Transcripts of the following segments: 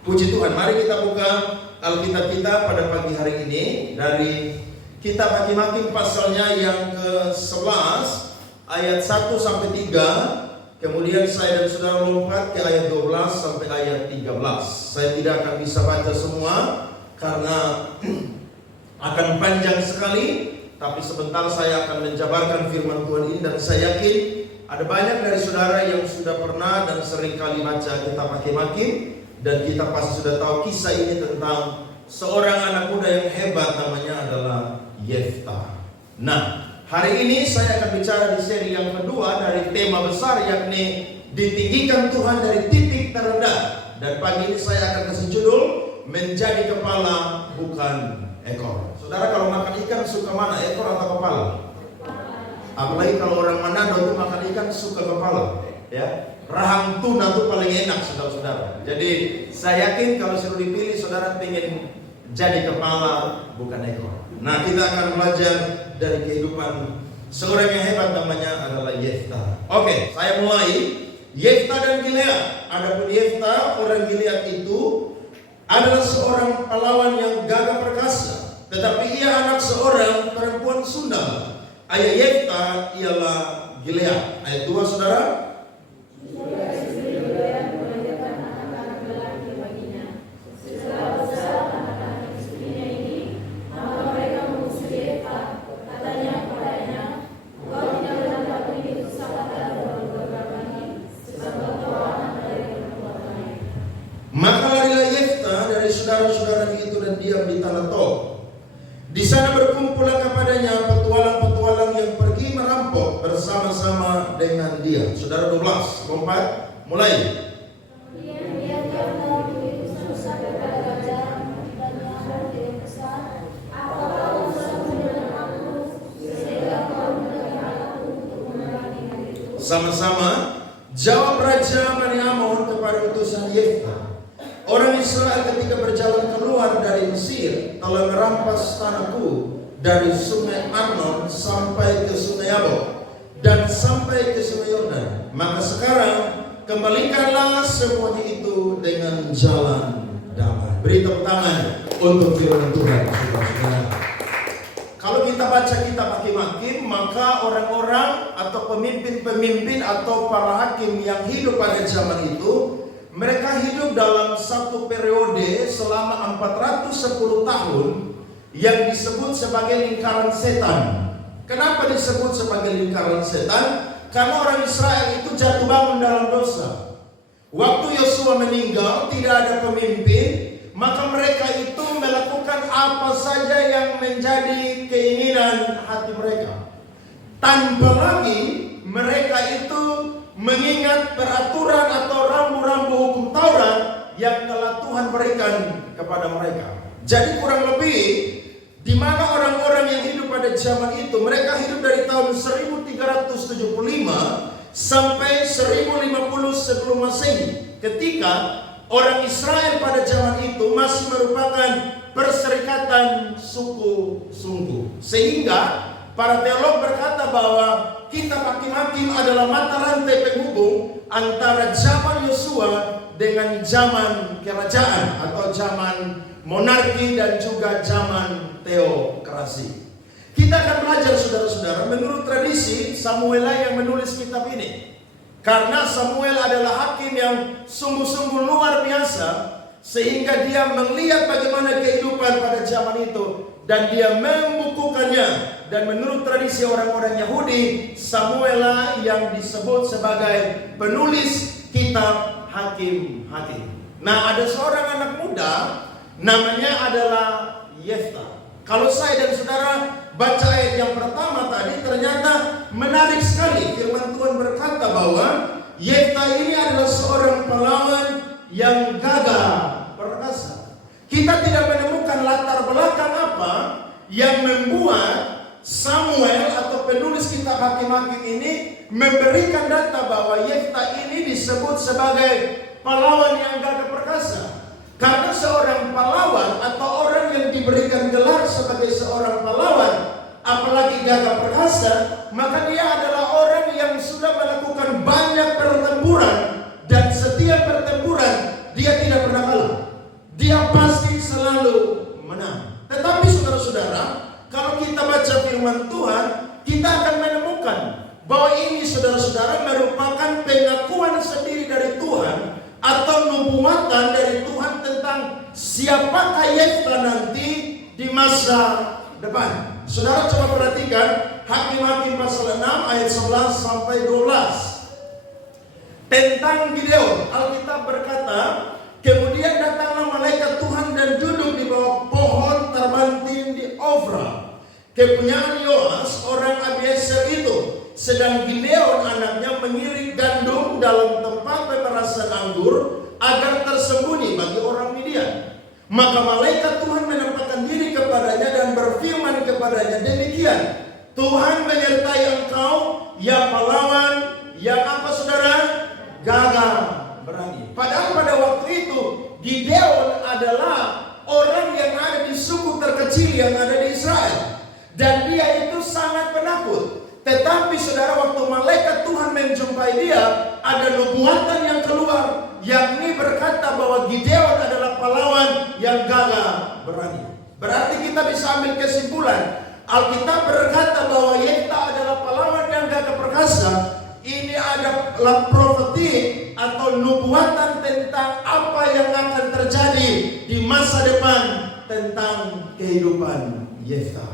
Puji Tuhan, mari kita buka Alkitab kita pada pagi hari ini dari Kitab Hakim-Hakim pasalnya yang ke-11 ayat 1 sampai 3. Kemudian saya dan saudara lompat ke ayat 12 sampai ayat 13. Saya tidak akan bisa baca semua karena akan panjang sekali, tapi sebentar saya akan menjabarkan firman Tuhan ini, dan saya yakin ada banyak dari saudara yang sudah pernah dan sering kali baca Kitab Hakim-Hakim, dan kita pasti sudah tahu kisah ini tentang seorang anak muda yang hebat, namanya adalah Yefta. Nah, hari ini saya akan bicara di seri yang kedua dari tema besar, yakni ditinggikan Tuhan dari titik terendah. Dan pagi ini saya akan kasih judul menjadi kepala bukan ekor. Saudara kalau makan ikan suka mana, ekor atau kepala? Apalagi kalau orang Manado itu makan ikan suka kepala, ya. Rahang tuna itu paling enak, saudara-saudara. Jadi saya yakin kalau suruh dipilih, saudara ingin jadi kepala bukan ekor. Nah, kita akan belajar dari kehidupan seorang yang hebat, namanya adalah Yefta. Oke, saya mulai. Yefta dan Gilead. Adapun Yefta, orang Gilead itu adalah seorang pahlawan yang gagah perkasa, tetapi ia anak seorang perempuan Sunda. Ayah Yefta ialah Gilead. Ayat 2, saudara. Maka larilah Yefta dari saudara-saudaranya itu dan diam di tanah Tob. Di sana berkumpullah kepadanya petualang-petualang yang pergi merampok bersama-sama dengan dia. Saudara 12, lompat, mulai. Sama-sama jawab Raja Bani Amon kepada utusan Yefta. Orang Israel ketika berjalan keluar dari Mesir telah merampas tanahku dari sungai Arnon sampai ke sungai Yabok dan sampai ke sungai Yordan. Maka sekarang kembalikanlah semuanya itu dengan jalan damai. Beri tepuk tangan untuk firman Tuhan, saudara-saudara. Kalau kita baca Kitab Hakim-Hakim, maka orang-orang atau pemimpin-pemimpin atau para hakim yang hidup pada zaman itu, mereka hidup dalam satu periode selama 410 tahun yang disebut sebagai lingkaran setan. Kenapa disebut sebagai lingkaran setan? Karena orang Israel itu jatuh bangun dalam dosa. Waktu Yosua meninggal, tidak ada pemimpin, maka mereka itu melakukan apa saja yang menjadi keinginan hati mereka, tanpa lagi mereka itu mengingat peraturan atau rambu-rambu hukum Taurat yang telah Tuhan berikan kepada mereka. Jadi kurang lebih di mana orang-orang yang hidup pada zaman itu, mereka hidup dari tahun 1375 sampai 1050 sebelum Masehi, ketika orang Israel pada zaman itu masih merupakan perserikatan suku-suku. Sehingga para teolog berkata bahwa Kitab Hakim-Hakim adalah mata rantai penghubung antara zaman Yosua dengan zaman kerajaan atau zaman monarki dan juga zaman teokrasi. Kita akan belajar, saudara-saudara, menurut tradisi Samuel yang menulis kitab ini. Karena Samuel adalah hakim yang sungguh-sungguh luar biasa, sehingga dia melihat bagaimana kehidupan pada zaman itu dan dia membukukannya. Dan menurut tradisi orang-orang Yahudi, Samuel yang disebut sebagai penulis kitab Hakim-Hakim. Nah, ada seorang anak muda namanya adalah Yefta. Kalau saya dan saudara baca ayat yang pertama tadi, ternyata menarik sekali. Firman Tuhan berkata bahwa Yefta ini adalah seorang pahlawan yang gagah perkasa. Kita tidak menemukan latar belakang apa yang membuat Samuel atau penulis kitab Hakim-Hakim ini memberikan data bahwa Yefta ini disebut sebagai pahlawan yang gagah perkasa. Karena seorang pahlawan atau orang yang diberikan gelar sebagai seorang pahlawan, apalagi gagah perkasa, maka dia adalah orang yang sudah melakukan banyak pertempuran, dan setiap pertempuran dia tidak pernah kalah. penguatan dari Tuhan tentang siapakah Yefta nanti di masa depan. Saudara coba perhatikan Hakim-Hakim pasal 6 ayat 11 sampai 12. Tentang Gideon, Alkitab berkata, kemudian datanglah malaikat Tuhan dan duduk di bawah pohon terbantin di Ofra, kepunyaan Yoas orang Abiezer itu. Sedang Gideon anaknya mengirik gandum dalam tempat pemerasan anggur agar tersembunyi bagi orang Midian. Maka malaikat Tuhan menampakkan diri kepadanya dan berfirman kepadanya demikian, Tuhan menyertai engkau, ya pahlawan, yang apa saudara? Gagah berani. Padahal pada waktu itu Gideon adalah orang yang ada di suku terkecil yang ada di Israel, dan dia itu sangat penakut. Tetapi saudara, waktu malaikat Tuhan menjumpai dia, ada nubuatan yang keluar, yakni berkata bahwa Gideon adalah pahlawan yang gagah berani. Berarti kita bisa ambil kesimpulan, Alkitab berkata bahwa Yefta adalah pahlawan yang gagah perkasa. Ini adalah profeti atau nubuatan tentang apa yang akan terjadi di masa depan tentang kehidupan Yefta.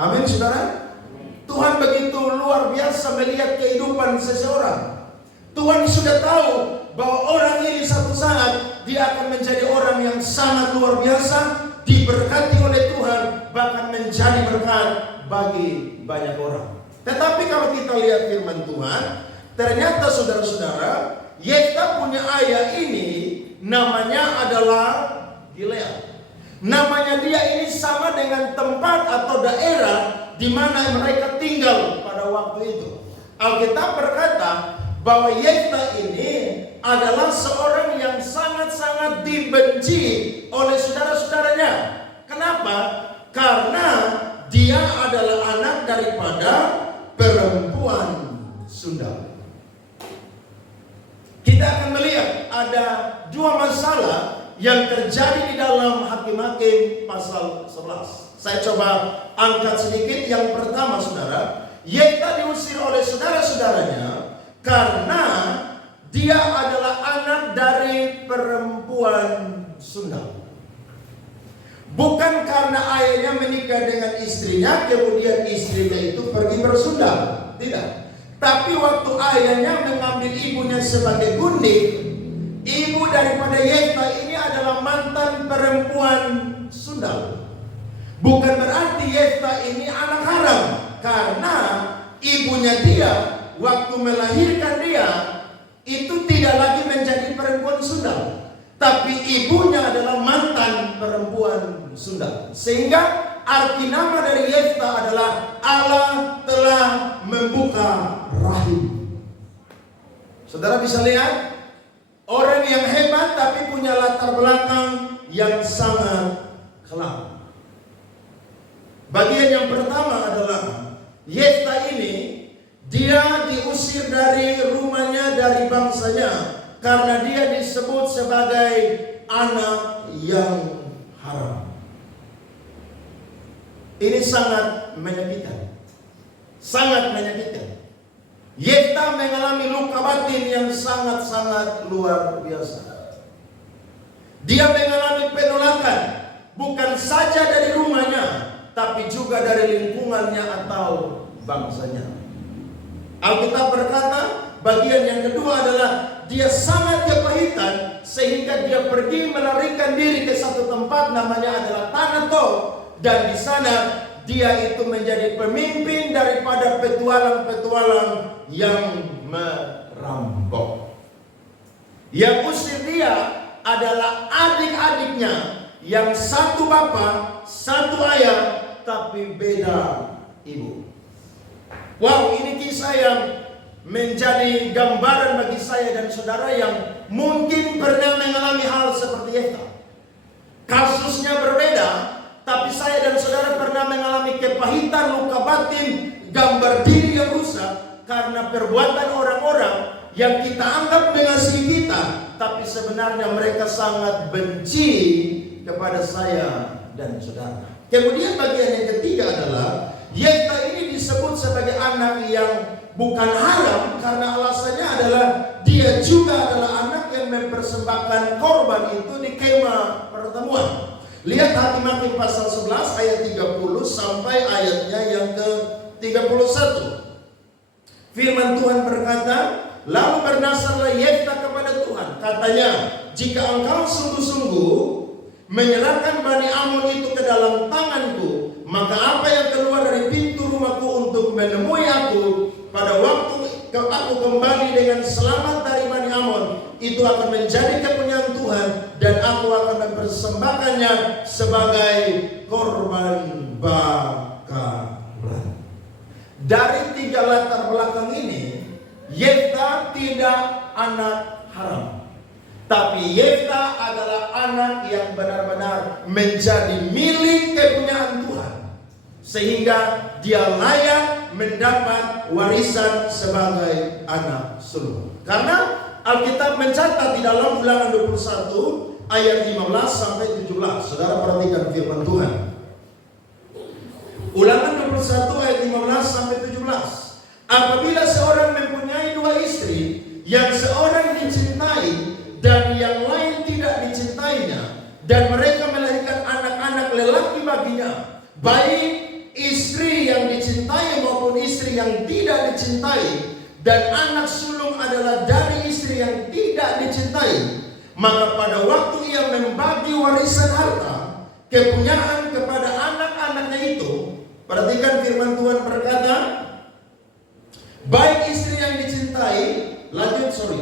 Amin saudara. Tuhan begitu luar biasa melihat kehidupan seseorang. Tuhan sudah tahu bahwa orang ini satu saat dia akan menjadi orang yang sangat luar biasa, diberkati oleh Tuhan, bahkan menjadi berkat bagi banyak orang. Tetapi kalau kita lihat firman Tuhan, ternyata saudara-saudara, Yefta punya ayah ini namanya adalah Gilead. Namanya dia ini sama dengan tempat atau daerah di mana mereka tinggal pada waktu itu. Alkitab berkata bahwa Yefta ini adalah seorang yang sangat-sangat dibenci oleh saudara-saudaranya. Kenapa? Karena dia adalah anak daripada perempuan Sunda. Kita akan melihat ada dua masalah yang terjadi di dalam Hakim-Hakim pasal 11. Saya coba angkat sedikit. Yang pertama saudara, Yefta diusir oleh saudara-saudaranya karena dia adalah anak dari perempuan Sunda. Bukan karena ayahnya menikah dengan istrinya, kemudian istrinya itu pergi bersundal. Tidak. Tapi waktu ayahnya mengambil ibunya sebagai gundik, ibu daripada Yefta ini adalah mantan perempuan Sunda. Bukan berarti Yefta ini anak haram, karena ibunya dia waktu melahirkan dia itu tidak lagi menjadi perempuan Sunda, tapi ibunya adalah mantan perempuan Sunda. Sehingga arti nama dari Yefta adalah Allah telah membuka rahim. Saudara bisa lihat orang yang hebat tapi punya latar belakang yang sangat kelam. Bagian yang pertama adalah Yefta ini dia diusir dari rumahnya, dari bangsanya, karena dia disebut sebagai anak yang haram. Ini sangat menyakitkan. Sangat menyakitkan. Yefta mengalami luka batin yang sangat-sangat luar biasa. Dia mengalami penolakan bukan saja dari rumahnya, tapi juga dari lingkungannya atau bangsanya. Alkitab berkata, bagian yang kedua adalah dia sangat kepahitan sehingga dia pergi melarikan diri ke satu tempat namanya adalah Tanah Tob, dan di sana dia itu menjadi pemimpin daripada petualang-petualang yang merampok. Yang usir dia adalah adik-adiknya yang satu bapak, satu ayah, tapi beda ibu. Wow, ini kisah yang menjadi gambaran bagi saya dan saudara yang mungkin pernah mengalami hal seperti Yefta. Kasusnya berbeda, tapi saya dan saudara pernah mengalami kepahitan, luka batin, gambar diri yang rusak karena perbuatan orang-orang yang kita anggap mengasihi kita, tapi sebenarnya mereka sangat benci kepada saya dan saudara. Kemudian bagian yang ketiga adalah Yefta ini disebut sebagai anak yang bukan haram karena alasannya adalah dia juga adalah anak yang yang mempersembahkan korban itu di kemah pertemuan. Lihat Hakim-Hakim pasal 11 ayat 30 sampai ayatnya yang ke-31. Firman Tuhan berkata, lalu bernasarlah Yefta kepada Tuhan. Katanya, jika engkau sungguh-sungguh menyerahkan Bani Amon itu ke dalam tanganku, maka apa yang keluar dari pintu rumahku untuk menemui aku pada waktu aku kembali dengan selamat dari Bani Amon, itu akan menjadi kepunyaan Tuhan, dan aku akan mempersembahkannya sebagai korban bakaran. Dari 3 latar belakang ini, Yefta tidak anak haram, tapi Yefta adalah anak yang benar-benar menjadi milik kepunyaan Tuhan, sehingga dia layak mendapat warisan sebagai anak sulung. Karena Alkitab mencatat di dalam Ulangan 21 ayat 15 sampai 17. Saudara perhatikan firman Tuhan. Ulangan 21 ayat 15 sampai 17. Apabila seorang mempunyai 2 istri, yang seorang dicintai dan yang lain tidak dicintainya, dan mereka melahirkan anak-anak lelaki baginya, baik istri yang dicintai maupun istri yang tidak dicintai, dan anak sulung adalah dari istri yang tidak dicintai, maka pada waktu ia membagi warisan harta kepunyaan kepada anak-anaknya itu, perhatikan firman Tuhan berkata, baik istri yang dicintai,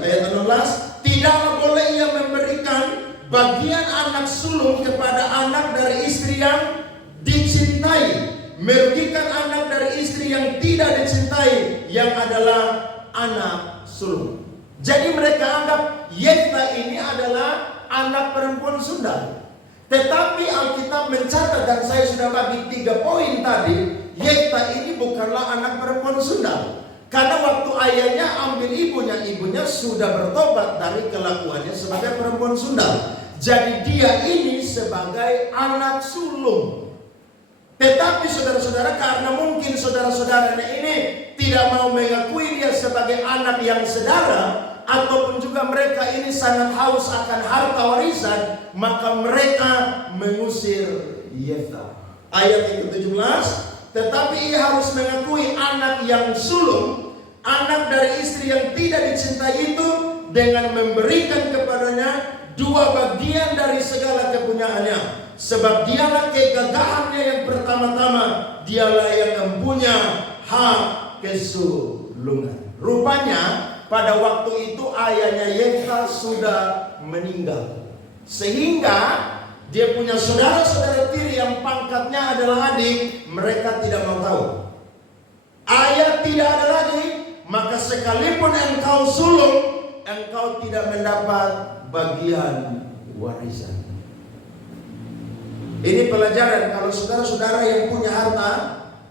ayat 16, tidaklah boleh ia memberikan bagian anak sulung kepada anak dari istri yang dicintai, merugikan anak dari istri yang tidak dicintai, yang adalah anak sulung. Jadi mereka anggap Yefta ini adalah anak perempuan Sunda. Tetapi Alkitab mencatat, dan saya sudah bagi 3 poin tadi, Yefta ini bukanlah anak perempuan Sunda. Karena waktu ayahnya ambil ibunya sudah bertobat dari kelakuannya sebagai perempuan Sunda. Jadi dia ini sebagai anak sulung. Tetapi saudara-saudara, karena mungkin saudara-saudaranya ini tidak mau mengakui dia sebagai anak yang sedara, ataupun juga mereka ini sangat haus akan harta warisan, maka mereka mengusir Yefta. Ayat yang ke-17, tetapi ia harus mengakui anak yang sulung, anak dari istri yang tidak dicintai itu, dengan memberikan kepadanya 2 bagian dari segala kepunyaannya. Sebab dialah kegagahannya yang pertama-tama, dialah yang mempunyai hak kesulungan. Rupanya pada waktu itu ayahnya Yefta sudah meninggal, sehingga dia punya saudara-saudara tiri yang pangkatnya adalah adik. Mereka tidak mau tahu. Ayah tidak ada lagi, maka sekalipun engkau sulung, engkau tidak mendapat bagian warisan. Ini pelajaran kalau saudara-saudara yang punya harta,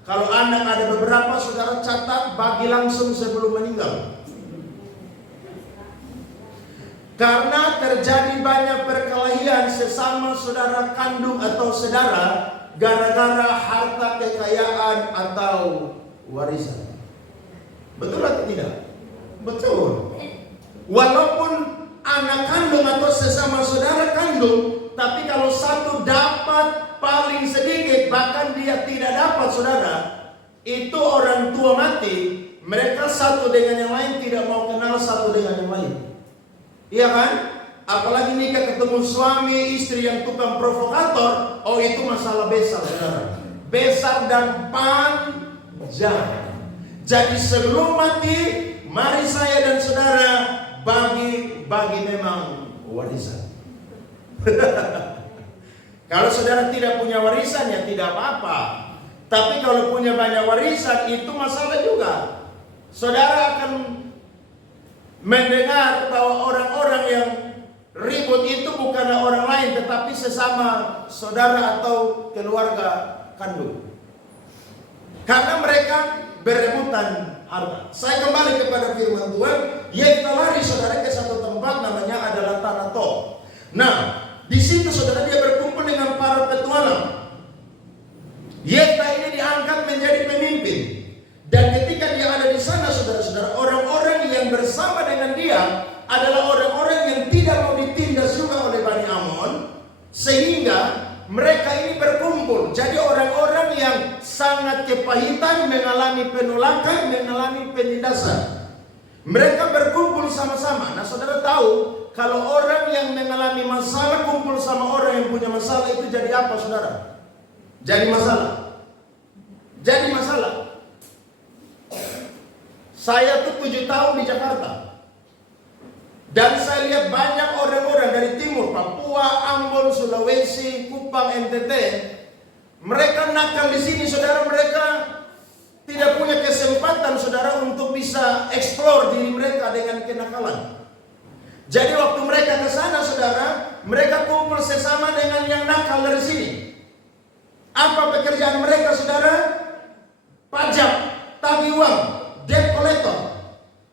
kalau anak ada beberapa, saudara catat, bagi langsung sebelum meninggal. Karena terjadi banyak perkelahian sesama saudara kandung atau saudara gara-gara harta kekayaan atau warisan. Betul atau tidak? Betul. Walaupun anak kandung atau sesama saudara kandung, tapi kalau satu dapat paling sedikit, bahkan dia tidak dapat, saudara, itu orang tua mati, mereka satu dengan yang lain tidak mau kenal satu dengan yang lain. Iya kan? Apalagi nikah ketemu suami istri yang tukang provokator, oh itu masalah besar, saudara. Besar dan panjang. Jadi sebelum mati, mari saya dan saudara bagi memang warisan. Kalau saudara tidak punya warisan ya tidak apa-apa. Tapi kalau punya banyak warisan itu masalah juga. Saudara akan mendengar bahwa orang-orang yang ribut itu bukanlah orang lain, tetapi sesama saudara atau keluarga kandung. Karena mereka berebutan harta. Saya kembali kepada firman Tuhan. Yefta lari saudara ke satu tempat namanya adalah Tanah Tob. Nah, di situ saudara dia berkumpul dengan para petualang. Yefta ini diangkat menjadi pemimpin. Dan ketika dia ada di sana, saudara-saudara, orang-orang yang bersama dengan dia adalah orang-orang yang tidak Sehingga mereka ini berkumpul. Jadi orang-orang yang sangat kepahitan, mengalami penolakan, mengalami penindasan. Mereka berkumpul sama-sama. Nah, saudara tahu, kalau orang yang mengalami masalah kumpul sama orang yang punya masalah, itu jadi apa, saudara? Jadi masalah. Jadi masalah. Saya tuh 7 tahun di Jakarta. Dan saya lihat banyak orang-orang dari timur, Papua, Ambon, Sulawesi, Kupang, NTT. Mereka nakal di sini, saudara. Mereka tidak punya kesempatan, saudara, untuk bisa eksplor diri mereka dengan kenakalan. Jadi waktu mereka ke sana, saudara, mereka kumpul sesama dengan yang nakal dari sini. Apa pekerjaan mereka, saudara? Pajak, tagih uang, debt collector.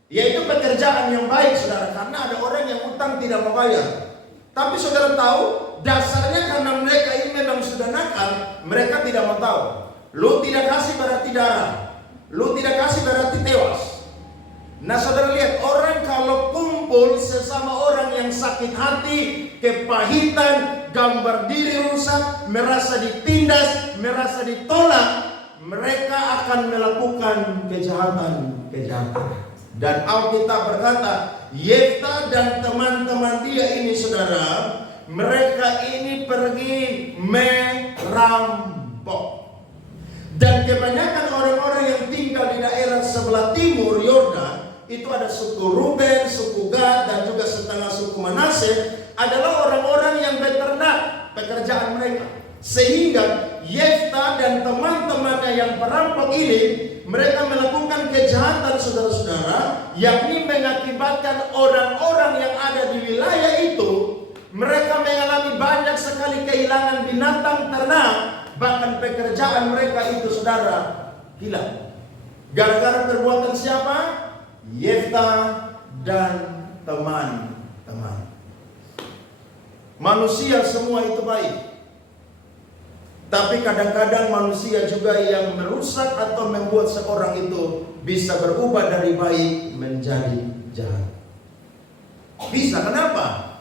Yaitu pekerjaan yang baik, saudara, karena ada orang yang utang tidak mau bayar. Tapi saudara tahu, dasarnya karena mereka ini memang sudah nakal, mereka tidak mau tahu. Lu tidak kasih berarti darah, lu tidak kasih berarti tewas. Nah, saudara lihat, orang kalau kumpul sesama orang yang sakit hati, kepahitan, gambar diri rusak, merasa ditindas, merasa ditolak, mereka akan melakukan kejahatan. Dan Alkitab berkata, Yefta dan teman-teman dia ini, saudara, mereka ini pergi merampok. Dan kebanyakan orang-orang yang tinggal di daerah sebelah timur Yordan, itu ada suku Ruben, suku Gad, dan juga setengah suku Manase, adalah orang-orang yang beternak pekerjaan mereka. Sehingga Yefta dan teman-temannya yang perampok ini, mereka melakukan kejahatan, saudara-saudara, yakni mengakibatkan orang-orang yang ada di wilayah itu, mereka mengalami banyak sekali kehilangan binatang ternak, bahkan pekerjaan mereka itu, saudara, hilang. Gara-gara perbuatan siapa? Yefta dan teman-teman. Manusia semua itu baik. Tapi kadang-kadang manusia juga yang merusak atau membuat seorang itu bisa berubah dari baik menjadi jahat. Bisa, kenapa?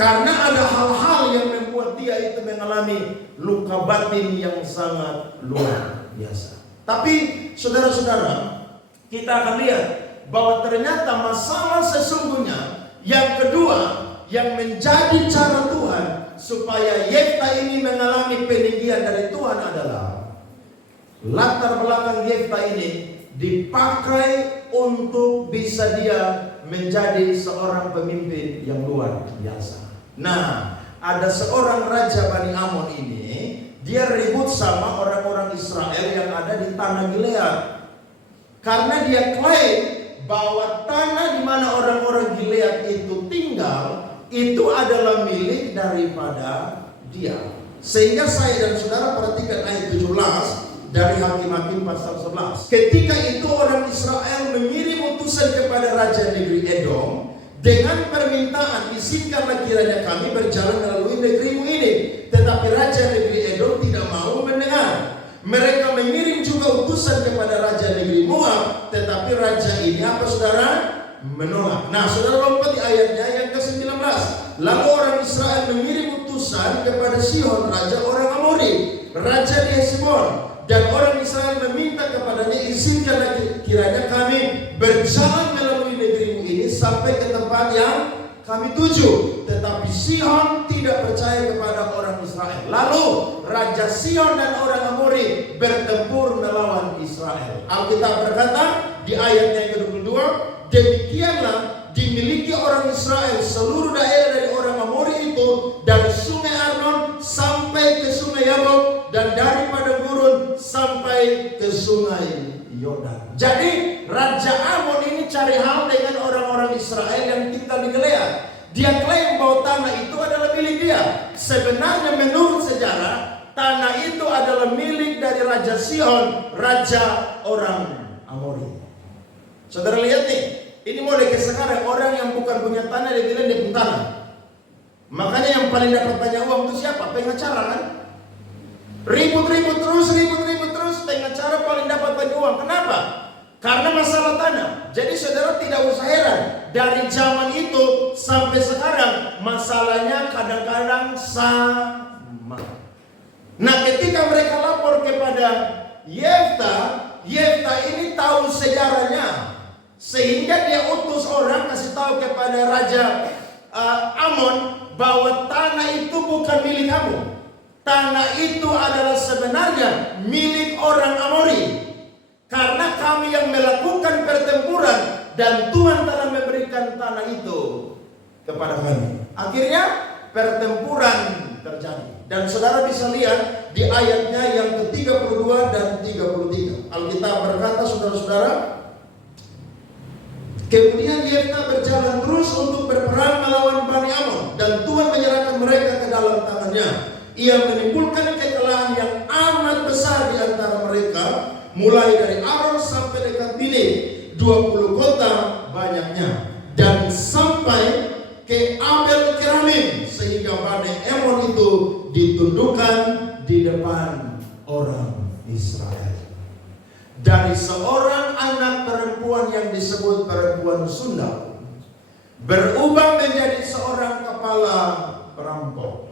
Karena ada hal-hal yang membuat dia itu mengalami luka batin yang sangat luar biasa. Tapi saudara-saudara, kita akan lihat bahwa ternyata masalah sesungguhnya yang kedua yang menjadi cara Tuhan supaya Yefta ini mengalami peninggian dari Tuhan adalah latar belakang Yefta ini dipakai untuk bisa dia menjadi seorang pemimpin yang luar biasa. Nah, ada seorang raja Bani Amon ini, dia ribut sama orang-orang Israel yang ada di tanah Gilead. Karena dia klaim bahwa tanah di mana orang-orang Gilead itu tinggal itu adalah milik daripada dia. Sehingga saya dan saudara perhatikan ayat 17 dari Hakim-Hakim pasal 11. Ketika itu orang Israel mengirim utusan kepada raja negeri Edom dengan permintaan, izinkanlah kiranya kami berjalan melalui negerimu ini. Tetapi raja negeri Edom tidak mau mendengar. Mereka mengirim juga utusan kepada raja negeri Moab, tetapi raja ini apa, saudara? Menolak. Nah, saudara lompat di ayatnya yang ke-19. Lalu orang Israel mengirim utusan kepada Sihon, raja orang Amori, raja di Hesbon, dan orang Israel meminta kepadanya, izinkanlah kiranya kami berjalan melalui negerimu ini sampai ke tempat yang kami tuju. Tetapi Sihon tidak percaya kepada orang Israel. Lalu raja Sihon dan orang Amori bertempur melawan Israel. Alkitab berkata di ayatnya yang ke-22, demikianlah dimiliki orang Israel seluruh daerah dari orang Amori itu, dari sungai Arnon sampai ke sungai Yabok, dan dari padang gurun sampai ke sungai Yordan. Jadi Raja Amon ini cari hal dengan orang-orang Israel yang tinggal di Gilead. Dia klaim bahwa tanah itu adalah milik dia. Sebenarnya menurut sejarah, tanah itu adalah milik dari Raja Sihon, raja orang Amori. Saudara lihat nih, ini mulai ke sekarang orang yang bukan punya tanah dia bilang dia punya tanah. Makanya yang paling dapat banyak uang itu siapa? Pengacara kan? Ribut terus, pengacara paling dapat banyak uang. Kenapa? Karena masalah tanah. Jadi saudara tidak usah heran, dari zaman itu sampai sekarang masalahnya kadang-kadang sama. Nah, ketika mereka lapor kepada Yefta, Yefta ini tahu sejarahnya, sehingga dia utus orang kasih tahu kepada Raja Amon bahwa tanah itu bukan milik kamu. Tanah itu adalah sebenarnya milik orang Amori. Karena kami yang melakukan pertempuran dan Tuhan telah memberikan tanah itu kepada kami. Akhirnya pertempuran terjadi. Dan saudara bisa lihat di ayatnya yang ke-32 dan 33. Alkitab berkata, saudara-saudara, kemudian Yefta berjalan terus untuk berperang melawan Bani Amon, dan Tuhan menyerahkan mereka ke dalam tangannya. Ia menimbulkan kekalahan yang amat besar di antara mereka, mulai dari Aron sampai dekat Bini, 20 kota banyaknya, dan sampai ke Abel Keramim, sehingga Bani Amon itu ditundukkan di depan orang Israel. Dari seorang anak perempuan yang disebut perempuan sundal berubah menjadi seorang kepala perampok.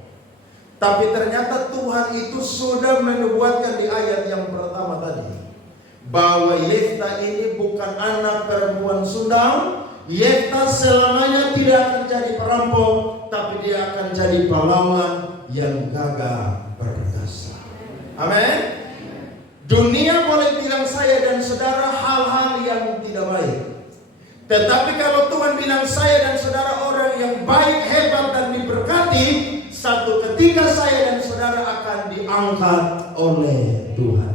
Tapi ternyata Tuhan itu sudah menubuatkan di ayat yang pertama tadi bahwa Yefta ini bukan anak perempuan sundal. Yefta selamanya tidak akan jadi perampok, tapi dia akan jadi pahlawan yang gagah perkasa. Amin. Dunia boleh bilang saya dan saudara hal-hal yang tidak baik, tetapi kalau Tuhan bilang saya dan saudara orang yang baik, hebat dan diberkati, satu ketika saya dan saudara akan diangkat oleh Tuhan.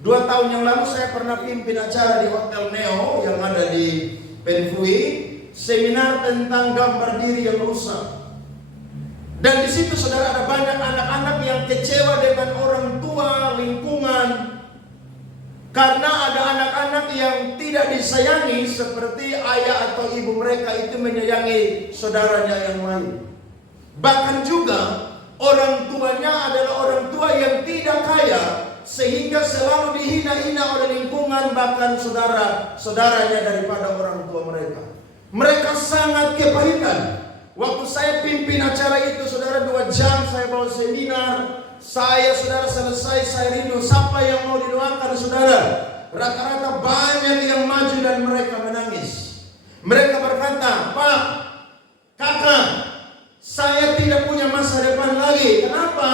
2 tahun yang lalu saya pernah pimpin acara di Hotel Neo yang ada di Penfui, seminar tentang gambar diri yang rusak. Dan di situ saudara ada banyak anak-anak yang kecewa dengan orang tua, lingkungan, karena ada anak-anak yang tidak disayangi seperti ayah atau ibu mereka itu menyayangi saudaranya yang lain. Bahkan juga orang tuanya adalah orang tua yang tidak kaya, sehingga selalu dihina-hina oleh lingkungan, bahkan saudara-saudaranya daripada orang tua mereka. Mereka sangat kepahitan. Waktu saya pimpin acara itu, saudara, 2 jam saya bawa seminar. Saudara, selesai saya rindu. Siapa yang mau didoakan, saudara? Rata-rata banyak yang maju dan mereka menangis. Mereka berkata, Pak, kakak, saya tidak punya masa depan lagi. Kenapa?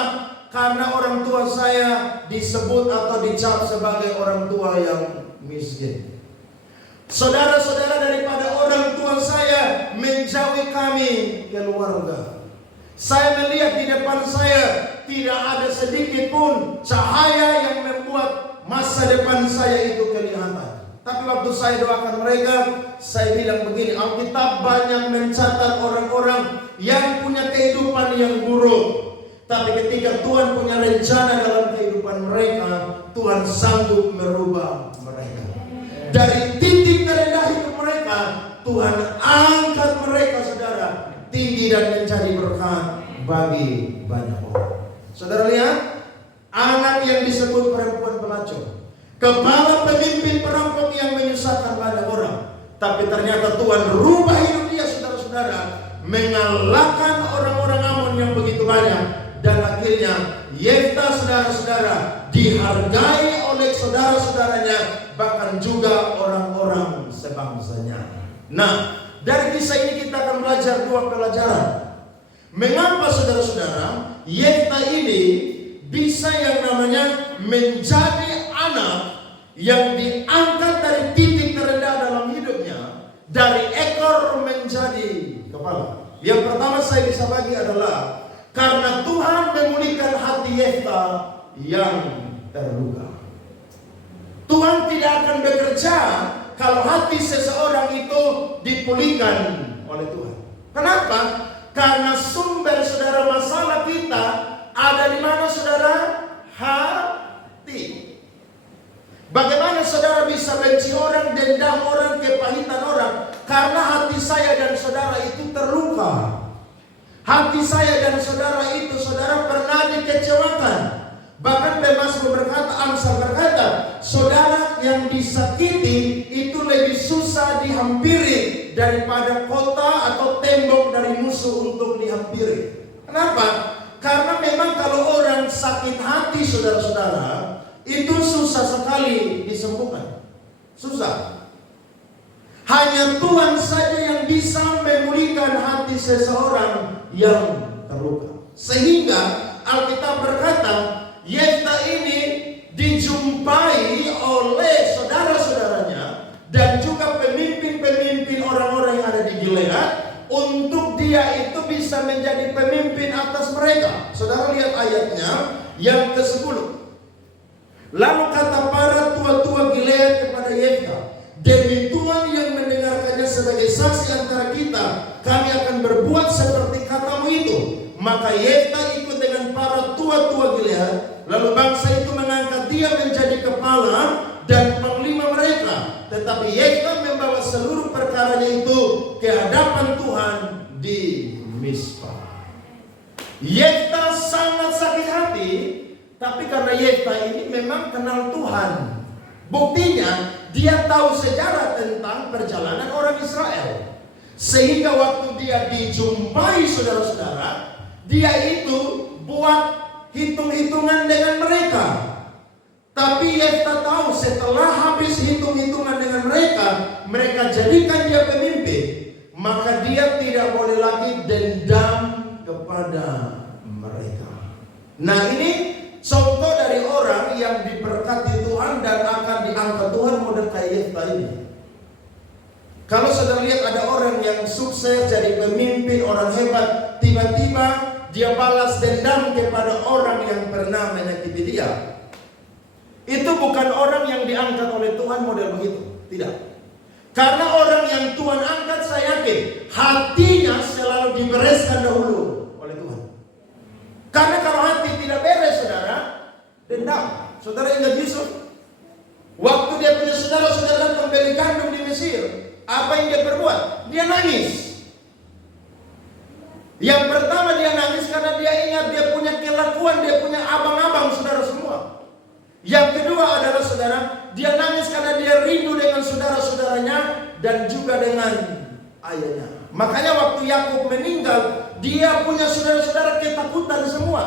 Karena orang tua saya disebut atau dicap sebagai orang tua yang miskin. Saudara-saudara, daripada orang tua saya menjauhi kami keluarga. Saya melihat di depan saya tidak ada sedikit pun cahaya yang membuat masa depan saya itu kelihatan. Tapi waktu saya doakan mereka, saya bilang begini, Alkitab banyak mencatat orang-orang yang punya kehidupan yang buruk. Tapi ketika Tuhan punya rencana dalam kehidupan mereka, Tuhan sanggup merubah mereka. Dari titik terendah hidup mereka, Tuhan angkat mereka, saudara, tinggi dan menjadi berkat bagi banyak orang. Saudara lihat, anak yang disebut perempuan pelacur, kepala pemimpin perampok yang menyusahkan banyak orang. Tapi ternyata Tuhan rubah hidup dia, saudara-saudara, mengalahkan orang-orang Amon yang begitu banyak. Dan akhirnya Yefta, saudara-saudara, dihargai oleh saudara-saudaranya, bahkan juga orang-orang sebangsanya. Nah, dari kisah ini kita akan belajar 2 pelajaran. Mengapa, saudara-saudara, Yefta ini bisa yang namanya menjadi anak yang diangkat dari titik terendah dalam hidupnya, dari ekor menjadi kepala. Yang pertama saya bisa bagi adalah karena Tuhan memulihkan hati Yefta yang terluka. Tuhan tidak akan bekerja kalau hati seseorang itu dipulihkan oleh Tuhan. Kenapa? Karena sumber, saudara, masalah kita ada di mana, saudara? Hati. Bagaimana saudara bisa benci orang, dendam orang, kepahitan orang? Karena hati saya dan saudara itu terluka. Hati saya dan saudara itu, saudara, pernah dikecewakan. Bahkan Mazmur berkata, Amsal berkata, saudara yang disakiti itu lebih susah dihampiri daripada kota atau tembok dari musuh untuk dihampiri. Kenapa? Karena memang kalau orang sakit hati, saudara-saudara, itu susah sekali disembuhkan. Susah. Hanya Tuhan saja yang bisa memulihkan hati seseorang yang terluka. Sehingga Alkitab berkata, Yefta ini dijumpai oleh saudara-saudaranya dan juga pemimpin-pemimpin orang-orang yang ada di Gilead untuk dia itu bisa menjadi pemimpin atas mereka. Saudara lihat ayatnya yang ke-10. Lalu kata para tua-tua Gilead kepada Yefta, demi Tuhan yang mendengarkannya sebagai saksi antara kita, kami akan berbuat seperti katamu itu. Maka Yefta ikut dengan para tua-tua Gilead. Lalu bangsa itu mengangkat dia menjadi kepala dan panglima mereka. Tetapi Yefta membawa seluruh perkaranya itu ke hadapan Tuhan di Mizpah. Yefta sangat sakit hati, tapi karena Yefta ini memang kenal Tuhan. Buktinya dia tahu sejarah tentang perjalanan orang Israel. Sehingga waktu dia dijumpai saudara-saudara, dia itu buat hitung-hitungan dengan mereka. Tapi Yefta tahu setelah habis hitung-hitungan dengan mereka, mereka jadikan dia pemimpin, maka dia tidak boleh lagi dendam kepada mereka. Nah, ini contoh dari orang yang diberkati Tuhan dan akan diangkat Tuhan model kayak Yefta ini. Kalau saudara lihat ada orang yang sukses jadi pemimpin, orang hebat, tiba-tiba dia balas dendam kepada orang yang pernah menyakiti dia. Itu bukan orang yang diangkat oleh Tuhan model begitu. Tidak. Karena orang yang Tuhan angkat, saya yakin hatinya selalu dibereskan dahulu oleh Tuhan. Karena kalau hati tidak beres, saudara, dendam. Saudara ingat Yusuf? Waktu dia punya saudara-saudara pembeli gandum di Mesir, apa yang dia perbuat? Dia nangis. Yang pertama dia nangis karena dia ingat dia punya kelakuan, dia punya abang-abang saudara semua. Yang kedua adalah saudara, dia nangis karena dia rindu dengan saudara-saudaranya dan juga dengan ayahnya. Makanya waktu Yakub meninggal, dia punya saudara-saudara ketakutan semua.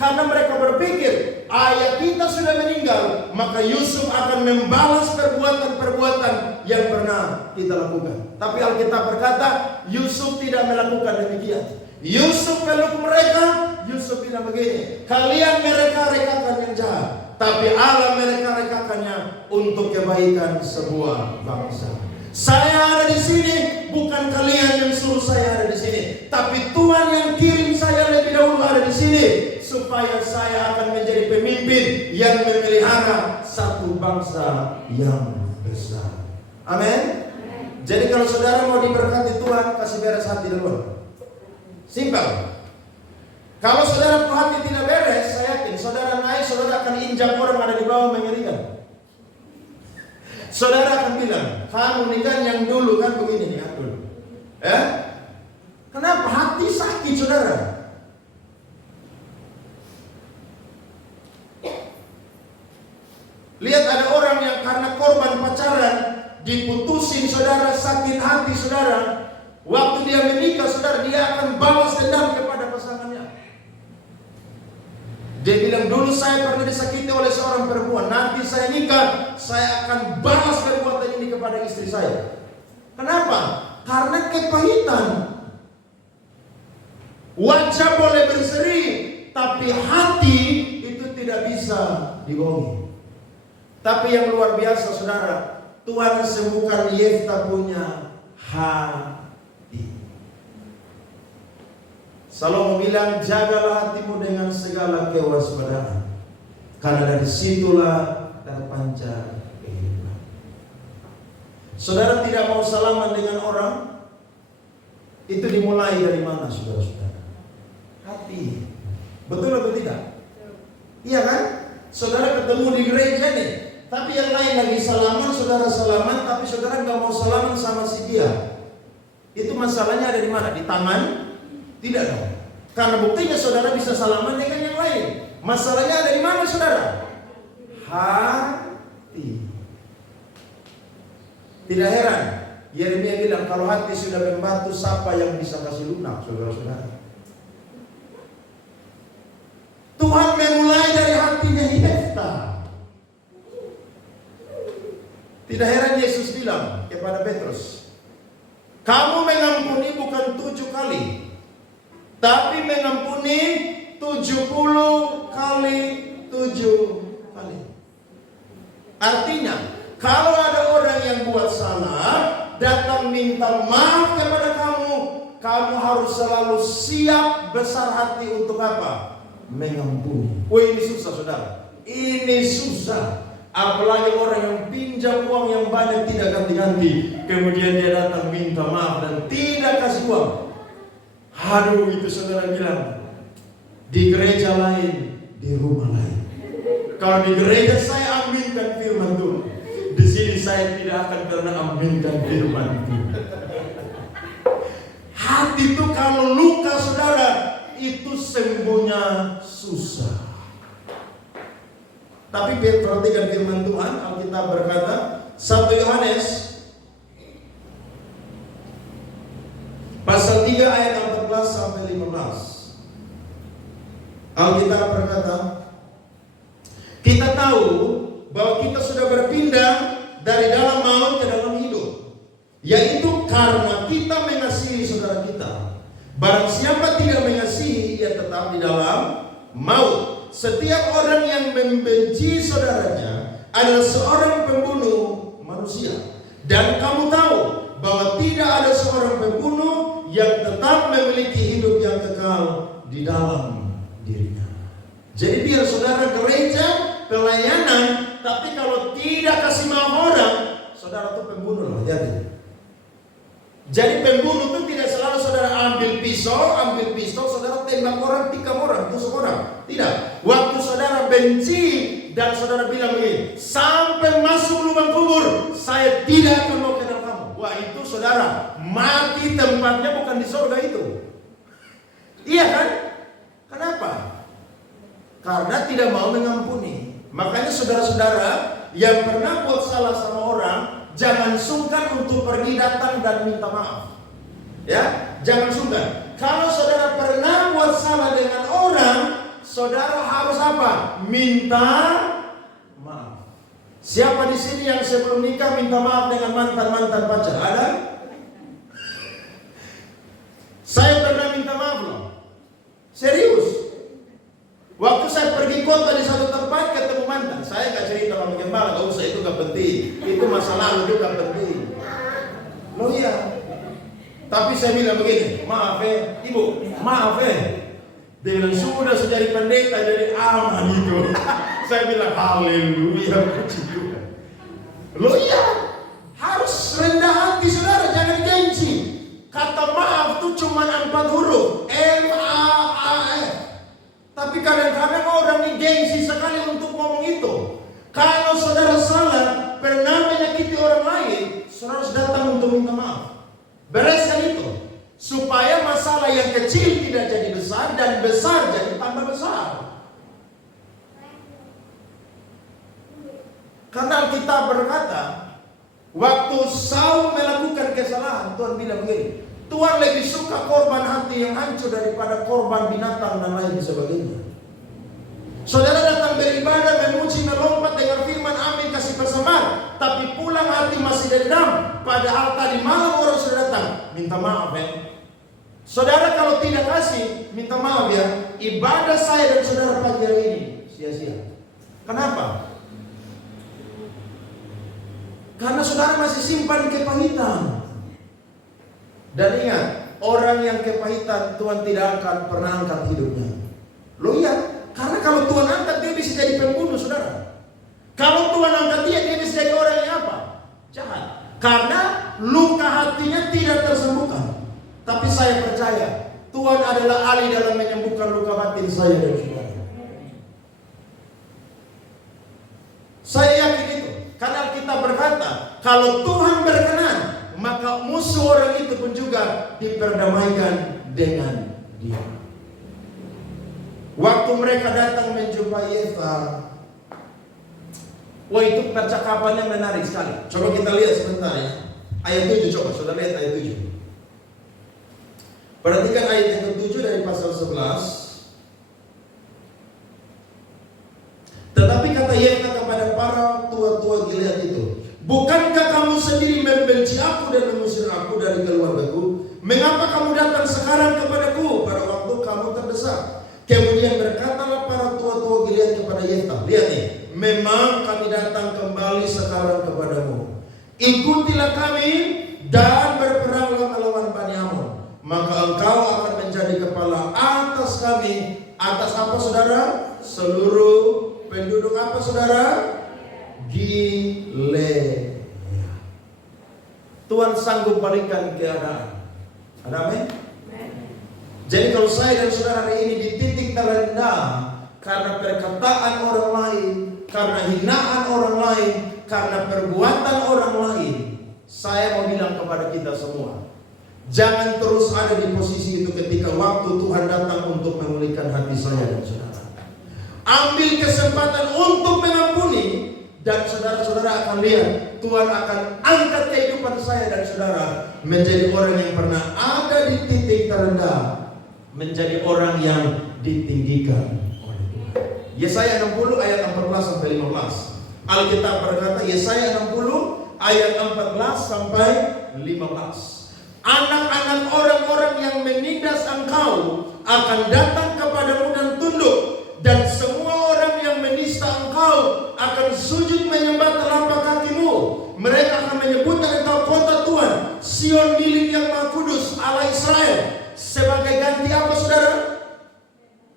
Karena mereka berpikir, ayah kita sudah meninggal, maka Yusuf akan membalas perbuatan-perbuatan yang pernah kita lakukan. Tapi Alkitab berkata, Yusuf tidak melakukan demikian. Yusuf peluk mereka, Yusuf bilang begini, kalian mereka-rekakan yang jahat, tapi Allah mereka-rekakannya untuk kebaikan sebuah bangsa. Saya ada di sini, bukan kalian yang suruh saya ada di sini, tapi Tuhan yang kirim saya lebih dahulu ada di sini, supaya saya akan menjadi pemimpin yang memelihara satu bangsa yang besar. Amin. Jadi kalau saudara mau diberkati Tuhan, kasih beres hati dulu. Simpel. Kalau saudara hati tidak beres, saya yakin saudara naik, saudara akan injak orang ada di bawah mengerikan. Saudara akan bilang, kamu ini kan yang dulu kan begini nih, dulu. Kenapa hati sakit saudara? Lihat ada orang yang karena korban pacaran diputusin saudara, sakit hati saudara. Waktu dia menikah saudara, dia akan balas dendam kepada pasangannya. Dia bilang, dulu saya pernah disakiti oleh seorang perempuan, nanti saya nikah, saya akan balas perbuatan ini kepada istri saya. Kenapa? Karena kepahitan. Wajah boleh berseri, tapi hati itu tidak bisa dibohongi. Tapi yang luar biasa saudara, Tuhan sembuhkan Yefta punya hati. Salomo bilang, jagalah hatimu dengan segala kewaspadaan, karena dari situlah terpancar kehidupan. Saudara tidak mau salaman dengan orang, itu dimulai dari mana saudara-saudara? Hati. Betul atau tidak? Iya kan? Saudara ketemu di gereja nih, tapi yang lain lagi salaman, saudara salaman, tapi saudara nggak mau salaman sama si dia. Itu masalahnya ada di mana? Di tangan? Tidak dong. Karena buktinya saudara bisa salaman dengan yang lain. Masalahnya ada di mana saudara? Hati. Tidak heran Yeremia bilang, kalau hati sudah membatu, siapa yang bisa kasih lunak, saudara-saudara? Tuhan memulai dari hatinya Yefta. Tidak heran Yesus bilang kepada Petrus, kamu mengampuni bukan 7 kali, tapi mengampuni 70 kali 7 kali. Artinya, kalau ada orang yang buat salah, datang minta maaf kepada kamu, kamu harus selalu siap besar hati untuk apa? Mengampuni. Oh, ini susah, saudara. Ini susah. Apalagi orang yang pinjam uang yang banyak tidak ganti-ganti, kemudian dia datang minta maaf dan tidak kasih uang. Aduh, itu saudara bilang, di gereja lain, di rumah lain. Kalau di gereja saya aminkan firman Tuhan, di sini saya tidak akan pernah aminkan firman Tuhan. Hati itu kalau luka, saudara, itu sembuhnya susah. Tapi perhatikan firman Tuhan, Alkitab berkata, 1 Yohanes pasal 3 ayat 14 sampai 15. Alkitab berkata, kita tahu bahwa kita sudah berpindah dari dalam maut ke dalam hidup, yaitu karena kita mengasihi saudara kita. Barang siapa tidak mengasihi, ia tetap di dalam maut. Setiap orang yang membenci saudaranya adalah seorang pembunuh manusia. Dan kamu tahu bahwa tidak ada seorang pembunuh yang tetap memiliki hidup yang kekal di dalam dirinya. Jadi biar saudara gereja, pelayanan, tapi kalau tidak kasih maaf orang, saudara itu pembunuh loh, hati-hati. Jadi pembunuh itu tidak selalu saudara ambil pisau, saudara tembak orang, tikam orang, tusuk orang. Tidak. Waktu saudara benci dan saudara bilang begini, sampai masuk lubang kubur, saya tidak akan mau kenal kamu. Wah, itu saudara mati tempatnya bukan di surga itu. Iya kan? Kenapa? Karena tidak mau mengampuni. Makanya saudara-saudara yang pernah buat salah sama orang, jangan sungkan untuk pergi datang dan minta maaf. Ya, jangan sungkan. Kalau saudara pernah buat salah dengan orang, saudara harus apa? Minta maaf. Siapa di sini yang sebelum nikah minta maaf dengan mantan-mantan pacar? Ada? Saya pernah minta maaf loh. Serius. Waktu saya pergi kota di satu tempat ketemu mantan, saya gak cerita sama gembala, gak usah, itu gak penting. Itu masa lalu juga penting. Loh iya. Tapi saya bilang begini, maaf ibu, maaf Dia bilang, sudah jadi pendeta, jadi aman itu. Saya bilang, haleluya, puji Tuhan. Loh iya, harus rendah hati saudara, jangan gengsi. Kata maaf itu cuma 4 huruf, M-A-A-F. Tapi kadang-kadang orang ini gengsi sekali untuk ngomong itu. Kalau saudara salah, pernah menyakiti orang lain, saudara harus datang untuk minta maaf. Bereskan itu, supaya masalah yang kecil tidak jadi besar dan besar jadi tambah besar. Karena kita berkata, waktu Saul melakukan kesalahan, Tuhan bilang begini, Tuhan lebih suka korban hati yang hancur daripada korban binatang dan lain sebagainya. Saudara datang beribadah, memuji, melompat, dengar firman, amin, kasih persembahan, tapi pulang hati masih dendam. Padahal tadi malam orang sudah datang, minta maaf Saudara kalau tidak kasih, minta maaf ya, ibadah saya dan saudara pagi hari ini sia-sia. Kenapa? Karena saudara masih simpan kepahitan. Dan ingat, orang yang kepahitan Tuhan tidak akan pernah angkat hidupnya. Loh iya, karena kalau Tuhan angkat dia bisa jadi pembunuh saudara. Kalau Tuhan angkat dia bisa jadi orang yang apa? Jahat. Karena luka hatinya tidak tersembuhkan. Tapi saya percaya Tuhan adalah ahli dalam menyembuhkan luka batin saya dan saudara. Saya yakin itu. Karena kita berkata, kalau Tuhan berkenan, maka musuh orang itu pun juga diperdamaikan dengan dia. Waktu mereka datang menjumpai Yefta, Wah, itu percakapannya menarik sekali. Coba kita lihat sebentar ya. Ayat 7 coba, saudara lihat ayat 7. Perhatikan ayat yang ke-7 dari pasal 11. Tetapi kata Yefta kepada para tua-tua Gilead itu, bukankah kamu sendiri membenci aku dan mengusir aku dari keluargaku? Mengapa kamu datang sekarang kepadaku pada waktu kamu terdesak? Kemudian berkatalah para tua-tua Gilead kepada Yefta, lihat nih, memang kami datang kembali sekarang kepadamu. Ikutilah kami dan berperanglah melawan Bani Ammon. Maka engkau akan menjadi kepala atas kami. Atas apa saudara? Seluruh penduduk apa saudara? Gilead. Tuhan sanggup balikan keadaan. Ada amin? Jadi kalau saya dan saudara hari ini di titik terendah karena perkataan orang lain, karena hinaan orang lain, karena perbuatan orang lain, saya mau bilang kepada kita semua, jangan terus ada di posisi itu ketika waktu Tuhan datang untuk memulihkan hati saya dan saudara. Ambil kesempatan untuk mengampuni, dan saudara-saudara akan lihat Tuhan akan angkat kehidupan saya dan saudara menjadi orang yang pernah ada di titik terendah, menjadi orang yang ditinggikan oleh Tuhan. Yesaya 60 ayat 14 sampai 15. Alkitab berkata, Yesaya 60 ayat 14 sampai 15. Anak-anak orang-orang yang menindas engkau akan datang kepadamu dan tunduk, dan semua orang yang menista engkau akan sujud menyembah telapak kakimu. Mereka akan menyebutkan engkau kota Tuhan, Sion milik yang Maha Kudus, Allah Israel. Sebagai ganti apa saudara?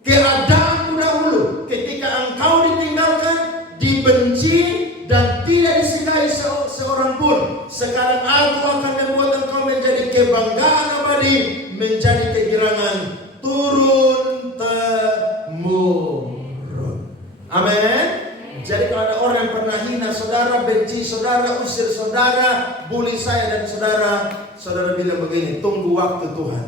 Keadaanmu dahulu ketika engkau ditinggalkan, dibenci, dan tidak disukai seorang pun. Sekarang aku akan membuat engkau menjadi kebanggaan abadi, menjadi kegirangan turun temurun. Amin. Jadi kalau ada orang yang pernah hina saudara, benci saudara, usir saudara, bully saya dan saudara, saudara bilang begini, tunggu waktu Tuhan.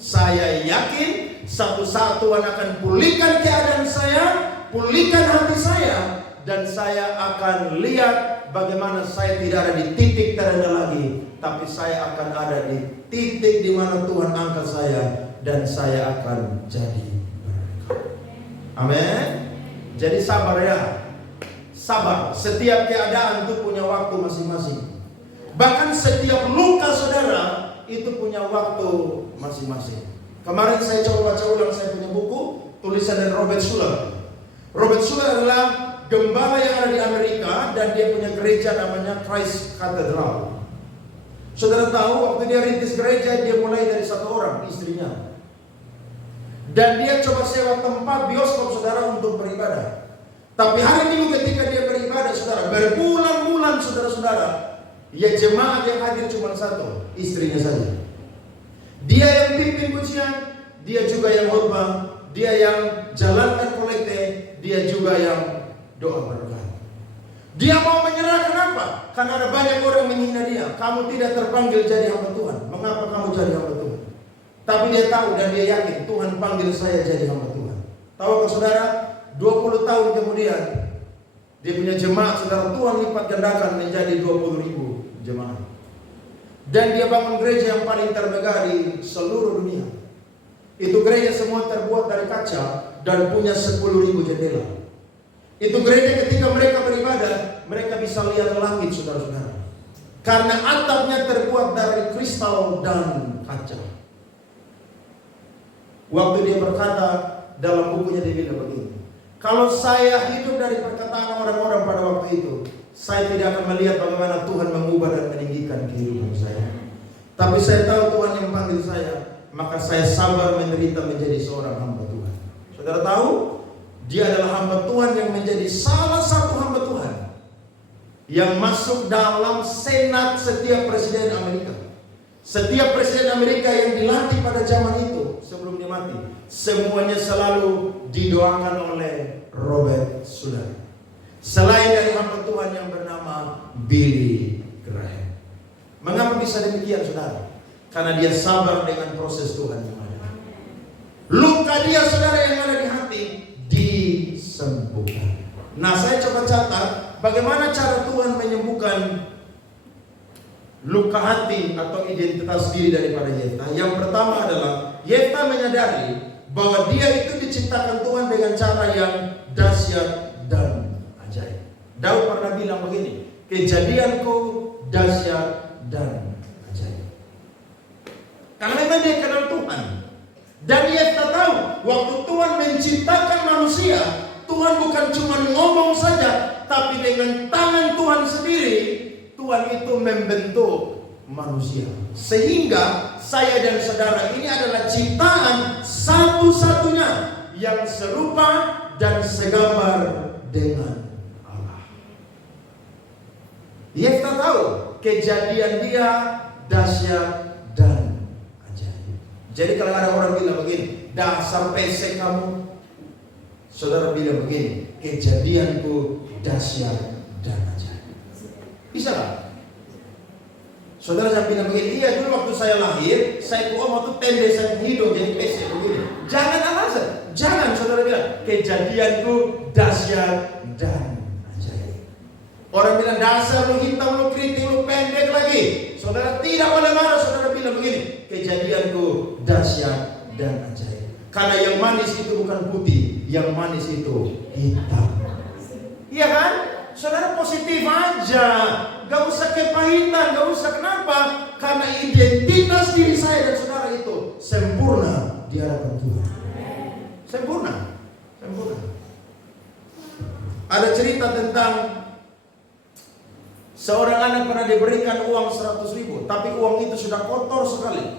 Saya yakin satu saat Tuhan akan pulihkan keadaan saya, pulihkan hati saya, dan saya akan lihat bagaimana saya tidak ada di titik terendah lagi, tapi saya akan ada di titik di mana Tuhan angkat saya, dan saya akan jadi berkat. Amin. Jadi sabar ya. Sabar. Setiap keadaan itu punya waktu masing-masing. Bahkan setiap luka saudara itu punya waktu masing-masing. Kemarin saya coba baca ulang saya punya buku tulisan dari Robert Schuller. Robert Schuller adalah gembala yang ada di Amerika, dan dia punya gereja namanya Christ Cathedral. Saudara tahu waktu dia rintis gereja, dia mulai dari satu orang, istrinya. Dan dia coba sewa tempat bioskop saudara untuk beribadah. Tapi hari Minggu ketika dia beribadah saudara, berbulan-bulan saudara-saudara, ya jemaat yang hadir cuma satu, istrinya saja. Dia yang pimpin pujian, dia juga yang khotbah, dia yang jalankan kolekte, dia juga yang doa berkat. Dia mau menyerah kenapa? Karena ada banyak orang menghina dia. Kamu tidak terpanggil jadi hamba Tuhan. Mengapa kamu jadi hamba Tuhan? Tapi dia tahu dan dia yakin Tuhan panggil saya jadi hamba Tuhan. Tahu saudara? 20 tahun kemudian dia punya jemaat saudara, Tuhan lipat gandakan menjadi 20.000 jemaat. Dan dia bangun gereja yang paling termegah di seluruh dunia. Itu gereja semua terbuat dari kaca dan punya 10.000 jendela. Itu gereja ketika mereka beribadah, mereka bisa lihat langit saudara-saudara. Karena atapnya terbuat dari kristal dan kaca. Waktu dia berkata dalam bukunya dia bilang begini, kalau saya hidup dari perkataan orang-orang pada waktu itu, saya tidak akan melihat bagaimana Tuhan mengubah dan meninggikan kehidupan saya. Tapi saya tahu Tuhan yang panggil saya, maka saya sabar menderita menjadi seorang hamba Tuhan. Saudara tahu, dia adalah hamba Tuhan yang menjadi salah satu hamba Tuhan yang masuk dalam senat setiap presiden Amerika. Setiap presiden Amerika yang dilantik pada zaman itu sebelum dia mati, semuanya selalu didoakan oleh Robert Schuller. Selain dari hamba Tuhan yang bernama Billy Graham. Mengapa bisa demikian saudara? Karena dia sabar dengan proses Tuhan yang ada. Luka dia saudara yang ada di hati disembuhkan. Nah saya coba catat Bagaimana cara Tuhan menyembuhkan luka hati atau identitas diri daripada Yefta? Yang pertama adalah Yefta menyadari bahwa dia itu diciptakan Tuhan dengan cara yang dahsyat dan ajaib. Daud pernah bilang begini, kejadianku dahsyat dan ajaib. Karena memang dia kenal Tuhan. Dan Yefta tahu waktu Tuhan menciptakan manusia, Tuhan bukan cuma ngomong saja, tapi dengan tangan Tuhan sendiri Tuhan itu membentuk manusia. Sehingga saya dan saudara ini adalah ciptaan satu-satunya yang serupa dan segambar dengan Allah. Yefta tahu kejadian dia dahsyat dan ajaib. Jadi kalau ada orang bilang begini, dasar pesek kamu, saudara bilang begini, kejadianku dahsyat dan ajaib. Bisa gak? Saudara jangan bilang begini, iya dulu waktu saya lahir, saya waktu pendek, saya hidup jadi pesek begini. Jangan alasan. Jangan saudara bilang, kejadianku dahsyat dan ajaib. Orang bilang, dasar lu hitam, lu keriting, lu pendek lagi. Saudara tidak boleh marah, saudara bilang begini, kejadianku dahsyat dan ajaib. Karena yang manis itu bukan putih, yang manis itu hitam. Iya kan? Saudara positif aja, gak usah kepahitan, gak usah kenapa? Karena identitas diri saya dan saudara itu sempurna di hadapan Tuhan. Sempurna, sempurna. Ada cerita tentang seorang anak pernah diberikan uang 100.000, tapi uang itu sudah kotor sekali.